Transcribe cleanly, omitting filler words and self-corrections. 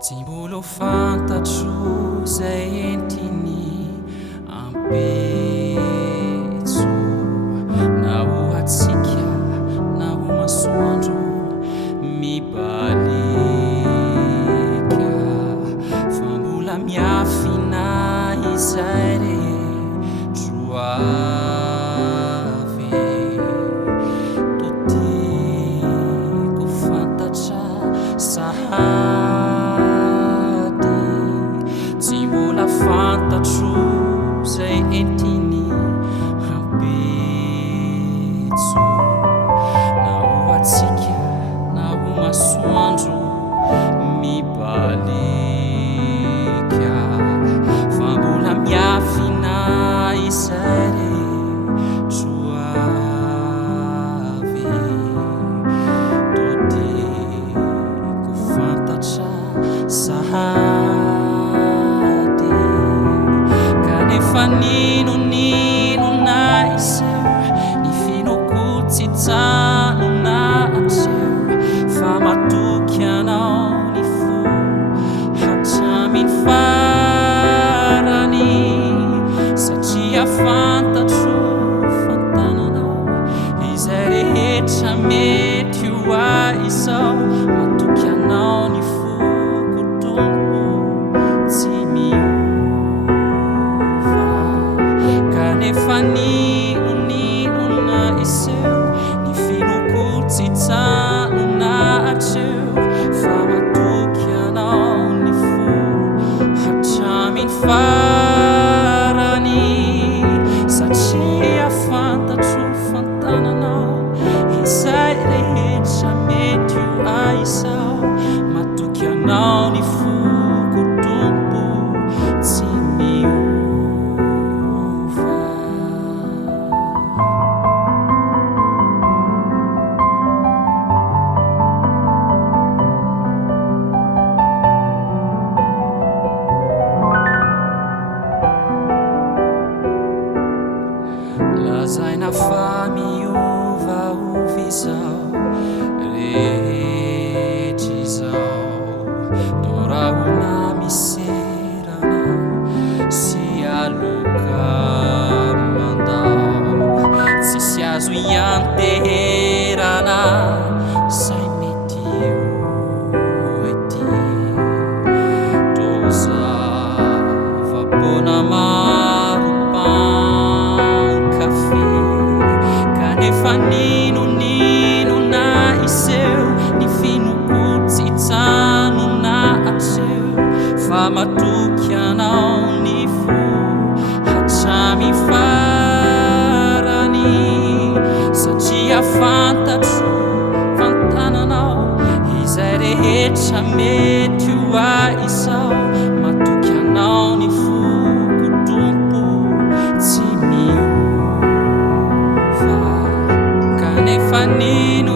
Tsy mbola fantatro zay entiny ampetso na ho hatsika na ho masoandro mibalika fa mbola miafina izay retro avy to tiako fantatra sahady tsy mbola fantatro zay entiny ampetso na ho hatsika na ho masoandro mibalika fa mbola miafina izay retro avy to tiako fantatra sahady kanefa ninonino na iseho ny finokotsitsano na atseho fa matoky anao ny fo hatramin'ny farany satria fantatro fantananao izay rehetra mety ho aizao matoky anao ny foko tompo tsy miova kanefa ninonino na iseho ny finokotsitsano na atseho fa matoky anao ny fo hatramin'ny farany satria fantatro fantananao izay rehetra mety ho aizao matoky anao ny foko tompo tsy miova. Lazaina fa miovaova izao rehetra izao dorahona miserana sy aloka mandao tsisy azo ianteherana zay mety eo ety tozava-pona maro pankafy kanefa ninonino na iseho ny finokotsitsano na atseho fa matoky anao ny fo hatramin'ny farany satria fantatro fantananao izay rehetra mety ho aizao matoky anao ny foko tompo tsy miova kanefa nino